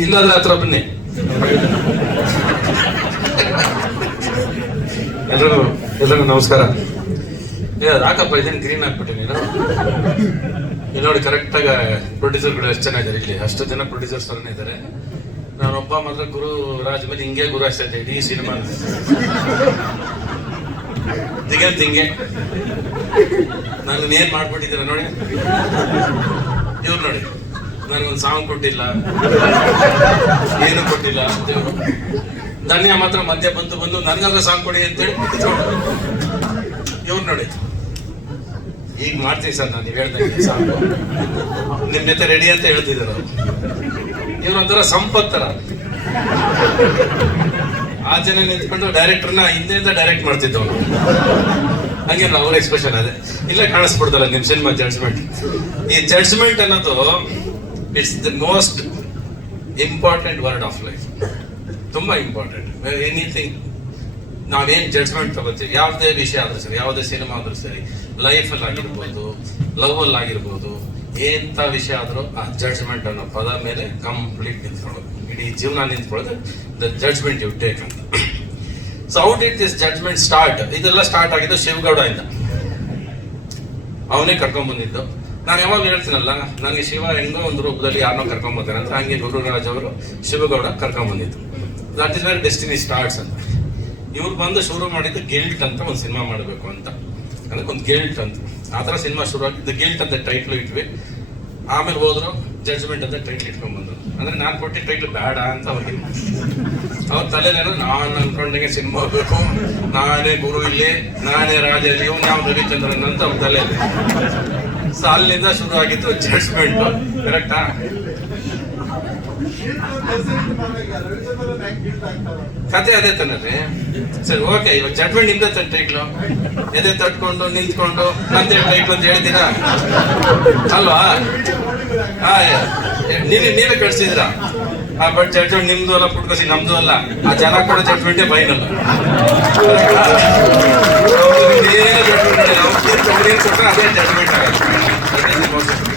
ಇಲ್ಲಾದ್ರೆ ಹತ್ರ ಬನ್ನಿ. ಎಲ್ರಿಗೂ ನಮಸ್ಕಾರ. ಯಾಕಪ್ಪ ಇದನ್ನು ಗ್ರೀನ್ ಹಾಕ್ಬಿಟ್ಟೆ ನೀನು? ಇಲ್ಲಿ ನೋಡಿ, ಕರೆಕ್ಟಾಗಿ ಪ್ರೊಡ್ಯೂಸರ್ಗಳು ಎಷ್ಟು ಚೆನ್ನಾಗಿದ್ದಾರೆ ಇಲ್ಲಿ. ಅಷ್ಟು ಜನ ಪ್ರೊಡ್ಯೂಸರ್ಸ್ ಅವರೇ ಇದ್ದಾರೆ. ನಾನೊಬ್ಬ ಮಾತ್ರ ಗುರು ರಾಜ್ ಮೇಲೆ ಹಿಂಗೆ ಗುರು ಆಗ್ತಾ ಇದ್ದೆ ಇಡೀ ಸಿನಿಮಾ. ದಿಗಂತ ಹಿಂಗೆ ನಾನು ಏನ್ ಮಾಡ್ಬಿಟ್ಟಿದ್ದೀರ ನೋಡಿ. ಇವ್ರು ನೋಡಿ, ನನಗೊಂದು ಸಾಂಗ್ ಕೊಟ್ಟಿಲ್ಲ, ಏನು ಕೊಟ್ಟಿಲ್ಲ. ಧನ್ಯ ಮಾತ್ರ ಮಧ್ಯ ಬಂದು ನನ್ಗಾದ್ರೆ ಸಾಂಗ್ ಕೊಡಿ ಅಂತೇಳಿ ಇವ್ರು ನೋಡಿ, ಈಗ ಮಾಡ್ತೀನಿ ಸರ್ ನಾನು, ನೀವು ಹೇಳ್ದಂಗೆ ಸಾಂಗು ನಿಮ್ ಜೊತೆ ರೆಡಿ ಅಂತ ಹೇಳ್ತಿದ್ದಾರೆ. ಇವ್ರು ಒಂಥರ ಸಂಪತ್ತರ ಆಚೆನೆ ನಿಂತ್ಕೊಂಡು ಡೈರೆಕ್ಟರ್ನ ಹಿಂದೆಯಿಂದ ಡೈರೆಕ್ಟ್ ಮಾಡ್ತಿದ್ದವನು. ಹಂಗೆ ಅವ್ರ ಎಕ್ಸ್ಪ್ರೆಷನ್ ಅದೇ ಇಲ್ಲ ಕಾಣಿಸ್ಬಿಡ್ತಲ್ಲ ನಿಮ್ ಸಿನಿಮಾ ಜಡ್ಜ್ಮೆಂಟ್. ಈ ಜಡ್ಜ್ಮೆಂಟ್ ಅನ್ನೋದು it's the most important word of life. ತುಂಬಾ ಇಂಪಾರ್ಟೆಂಟ್. ಎನಿಥಿಂಗ್ ನಾವೇನ್ ಜಡ್ಜ್ಮೆಂಟ್ ತಗೋತೀವಿ, ಯಾವುದೇ ವಿಷಯ ಆದ್ರೂ ಸರಿ, ಯಾವುದೇ ಸಿನಿಮಾ ಆದ್ರೂ ಸರಿ, ಲೈಫಲ್ಲಿ ಆಗಿರ್ಬೋದು, ಲವ್ ಅಲ್ಲಿ ಆಗಿರ್ಬೋದು, ಎಂಥ ವಿಷಯ ಆದ್ರೂ ಆ ಜಡ್ಜ್ಮೆಂಟ್ ಅನ್ನೋ ಪದ ಮೇಲೆ ಕಂಪ್ಲೀಟ್ ನಿಂತ್ಕೊಳ್ಳೋದು, ಇಡೀ ಜೀವನ ನಿಂತ್ಕೊಳ್ಳೋದು ದ ಜಡ್ಜ್ಮೆಂಟ್ ಯು ಟೇಕ್ ಅಂತ. So how did this judgment start? ಇದೆಲ್ಲ ಸ್ಟಾರ್ಟ್ ಆಗಿದ್ದು ಶಿವಗೌಡ ಇಂದ. ಅವನೇ ಕರ್ಕೊಂಡ್ ಬಂದಿದ್ದು. ನಾನು ಯಾವಾಗ ಹೇಳ್ತೀನಲ್ಲ, ನನಗೆ ಶಿವ ಹೆಂಗೋ ಒಂದು ರೂಪದಲ್ಲಿ ಯಾರನ್ನೋ ಕರ್ಕೊಂಡ್ ಬರ್ತಾನೆ ಅಂತ, ಹಂಗೆ ಗುರುರಾಜ್ ಅವರು ಶಿವಗೌಡ ಕರ್ಕೊಂಡ್ ಬಂದಿದ್ದು. That is where destiny starts ಅಂತ. ಇವ್ರು ಬಂದು ಶುರು ಮಾಡಿದ್ದು ಗಿಲ್ಟ್ ಅಂತ ಒಂದು ಸಿನಿಮಾ ಮಾಡಬೇಕು ಅಂತ, ಅದಕ್ಕೆ ಒಂದು ಗಿಲ್ಟ್ ಅಂತ ಆ ಥರ ಸಿನಿಮಾ ಶುರು ಆಗಿದ್ದು. ಗಿಲ್ಟ್ ಅಂತ ಟೈಟ್ಲು ಇಟ್ವಿ. ಆಮೇಲೆ ಹೋದ್ರು ಜಡ್ಜ್ಮೆಂಟ್ ಅಂತ ಟೈಟ್ಲ್ ಇಟ್ಕೊಂಡ್ ಬಂದ್ರು. ಅಂದ್ರೆ ನಾನು ಕೊಟ್ಟಿದ್ದ ಟೈಟ್ಲ್ ಬೇಡ ಅಂತ ಅವ್ರಿಗೆ. ಅವ್ರ ತಲೆನೇನೋ ನಾನು ಅನ್ಕೊಂಡಂಗೆ ಸಿನಿಮಾ ಹೋಗ್ಬೇಕು, ನಾನೇ ಗುರು ಇಲ್ಲಿ, ನಾನೇ ರಾಜ ಇಲ್ಲಿ, ಇವ್ನು ಯಾವ ರವಿಚಂದ್ರನ್ ಅಂತ ಅವ್ರ ತಲೆ. ಸೊ ಅಲ್ಲಿಂದ ಶುರು ಆಗಿತ್ತು ಜಡ್ಜ್ಮೆಂಟ್. ಕರೆಕ್ಟಾ? ಕತೆ ಅದೇ ತಾನೇ. ಸರಿ, ಓಕೆ, ಇವಾಗ ಜಡ್ಜ್ಮೆಂಟ್ ನಿಮ್ದೆ ತನ್ನ ಟೈಟ್ಲು. ಎದೆ ತಟ್ಕೊಂಡು ನಿಂತ್ಕೊಂಡು ನಂದೇ ಟೈಟ್ಲು ಅಂತ ಹೇಳ್ತೀರಾ ಅಲ್ವಾ? ನೀವೇ ಕಳ್ಸಿದ್ರ. ಬಟ್ ಜಡ್ಜ್ಮೆಂಟ್ ನಿಮ್ದು ಅಲ್ಲ, ಪುಟ್ಕೋಸಿ ನಮ್ದು ಅಲ್ಲ. ಆ ಜನ ಕೂಡ ಜಡ್ಜ್ಮೆಂಟೇ ಫೈನಲ್. ಅದೇ ಜಡ್ಜ್ಮೆಂಟ್ ಆಗುತ್ತೆ.